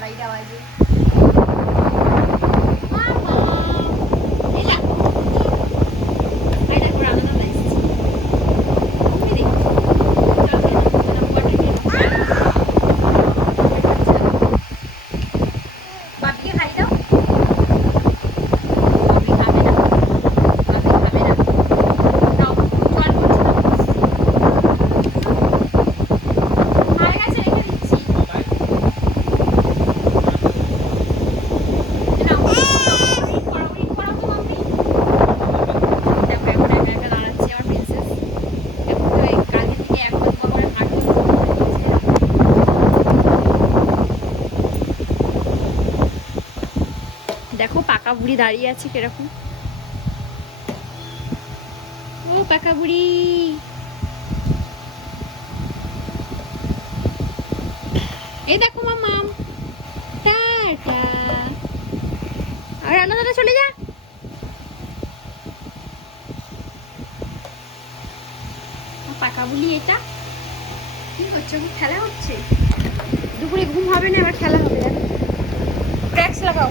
Lagi 姐 পাকা বুড়ি দাঁড়িয়ে আছে কীরকম। ও, পাকা বুড়ি। এই দেখো টাটা আর, রান্না দাদা চলে যা। পাকা বুড়ি এটা। কি ওকে খেলা হচ্ছে। দুপুরে ঘুম হবে না আবার খেলা হবে, দেখো। ট্র্যাক্স লাগাও।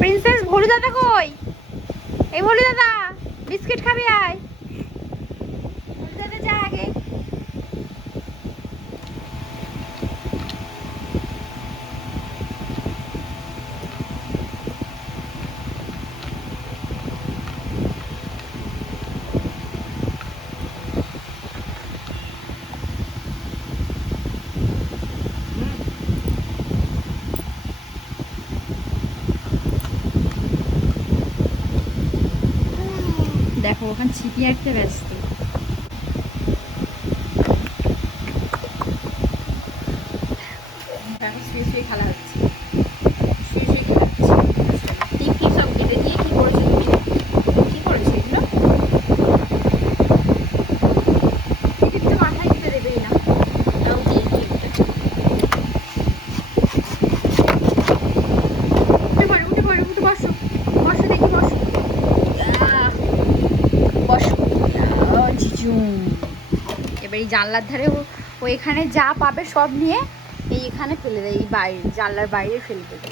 প্রিন্সেস ভোলু দাদা কই? এই ভোলু দাদা বিস্কিট খাবি আয় ভোলু দাদা যা আগে দেখো ওখানে ছিপি আঁকতে ব্যস্ত। দেখো শুয়ে শুয়ে খেলা হচ্ছে শুয়ে শুয়ে খেলা হচ্ছে টিপ টিপ সব কেটে দিয়ে কি করেছ তুমি কি করেছ এগুলো টিপ তো মাথায় কেটে দেবেই না তাও দিয়ে টিপটা উঠে পড়ো উঠে পড়ো উঠে বসো বসো দেখি বসো আহ, বসো আহ, ঝিঝুম। এবার এই জানলার ধারে ও এখানে যা পাবে সব নিয়ে এই এখানে ফেলে দেয়, এই বাইরে জানলার বাইরে ফেলে দেবে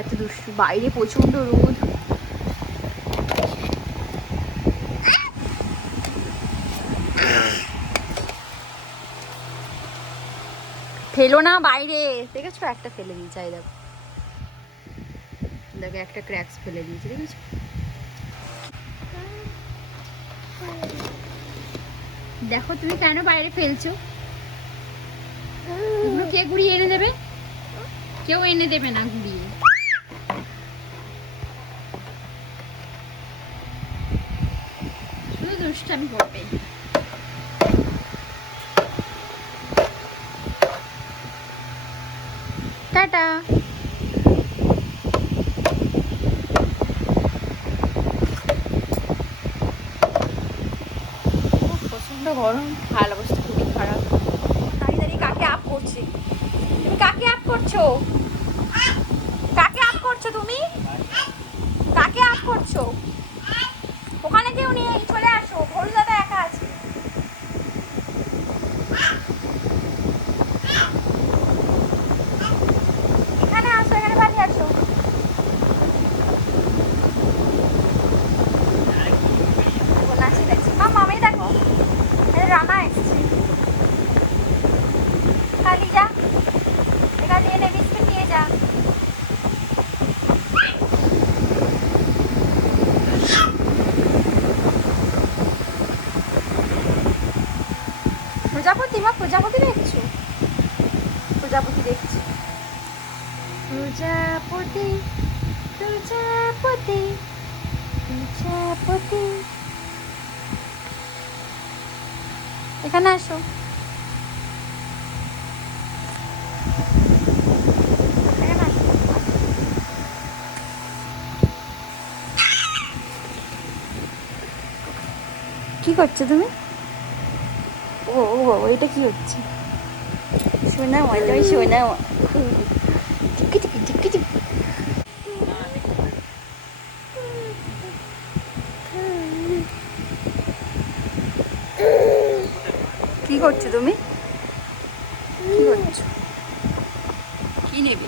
এত দুষ্টু বাইরে প্রচণ্ড রোদ। ফেলো না বাইরে। দেখেছ? একটা ফেলে দিয়েছে দেখো। দেখো, একটা ক্র্যাক্স ফেলে দিয়েছে, দেখেছ? দেখো তুমি কেন বাইরে ফেলছো? কে ঘুরিয়ে এনে দেবে? কেউ এনে দেবে না ঘুরিয়ে। শুধু দুষ্টামি করবে। টাটা। গরম হাল অবস্থা খুবই খারাপ দাঁড়িয়ে দাঁড়িয়ে কাকে আপ করছে তুমি কাকে আপ করছ কাকে আপ করছ তুমি কাকে আপ করছ ওখানে কেউ নেই চলে আসো ভোলু দাদা একা আছে এখানে আসো এখানে বাড়ি আসো দেখো, নাচি নাচি মা মামি দেখো এই রানা এসছে কালি যা নিয়ে নে নিয়ে প্রজাপতি মা প্রজাপতি দেখছ? প্রজাপতি দেখছি। প্রজাপতি প্রজাপতি প্রজাপতি। এখানে আসো এখানে আসো। কি করছ তুমি? ও ও বাবা এটা কি হচ্ছে? শোনা ওয়াই শোনা টিকি টিকি টিকি টিকি কি করছ তুমি? কি করছ? কি নেবে?